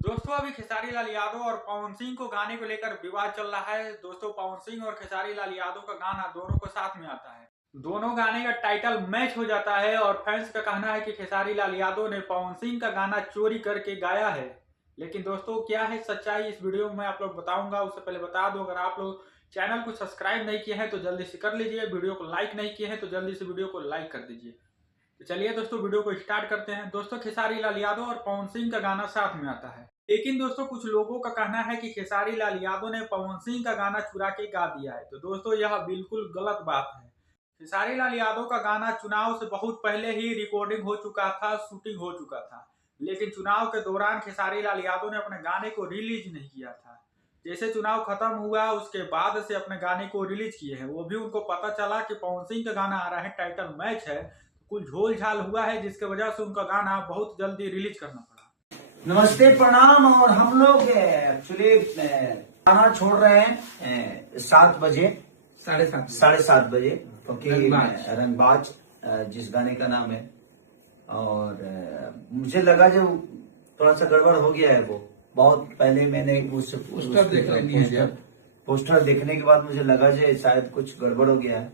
दोस्तों अभी खेसारी लाल यादव और पवन सिंह को गाने को लेकर विवाद चल रहा है। दोस्तों पवन सिंह और खेसारी लाल यादव का गाना दोनों को साथ में आता है। दोनों गाने का टाइटल मैच हो जाता है और फैंस का कहना है कि खेसारी लाल यादव ने पवन सिंह का गाना चोरी करके गाया है। लेकिन दोस्तों क्या है सच्चाई, इस वीडियो में मैं आप लोग बताऊंगा। उससे पहले बता दूं, अगर आप लोग चैनल को सब्सक्राइब नहीं किए हैं तो जल्दी से कर लीजिए, वीडियो को लाइक नहीं किए हैं तो जल्दी से वीडियो को लाइक कर दीजिए। तो चलिए दोस्तों वीडियो को स्टार्ट करते हैं। दोस्तों खेसारी लाल यादव और पवन सिंह का गाना साथ में आता है, लेकिन दोस्तों कुछ लोगों का कहना है कि खेसारी लाल यादव ने पवन सिंह का गाना चुरा के गा दिया है। तो दोस्तों यह बिल्कुल गलत बात है। खेसारी लाल यादव का गाना चुनाव से बहुत पहले ही रिकॉर्डिंग हो चुका था, शूटिंग हो चुका था, लेकिन चुनाव के दौरान खेसारी लाल यादव ने अपने गाने को रिलीज नहीं किया था। जैसे चुनाव खत्म हुआ उसके बाद से अपने गाने को रिलीज किए हैं। वो भी उनको पता चला कि पवन सिंह का गाना आ रहा है, टाइटल मैच है, कुछ झोल झाल हुआ है जिसके वजह से उनका गाना बहुत जल्दी रिलीज करना पड़ा। नमस्ते प्रणाम। और हम लोग एक्चुअली गाना छोड़ रहे हैं 7 बजे, 7:30 बजे, क्योंकि रंगबाज जिस गाने का नाम है। और मुझे लगा जो थोड़ा सा गड़बड़ हो गया है। वो बहुत पहले मैंने उस पोस्टर देखने के बाद मुझे लगा जो शायद कुछ गड़बड़ हो गया है,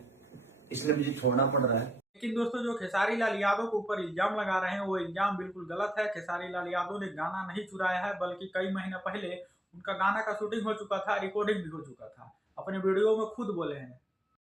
इसलिए मुझे छोड़ना पड़ रहा है। लेकिन दोस्तों जो खेसारी लाल यादव के ऊपर इल्जाम लगा रहे हैं वो इल्जाम बिल्कुल गलत है। खेसारी लाल यादव ने गाना नहीं चुराया है, बल्कि कई महीने पहले उनका गाना का शूटिंग हो चुका था, रिकॉर्डिंग भी हो चुका था। अपने वीडियो में खुद बोले हैं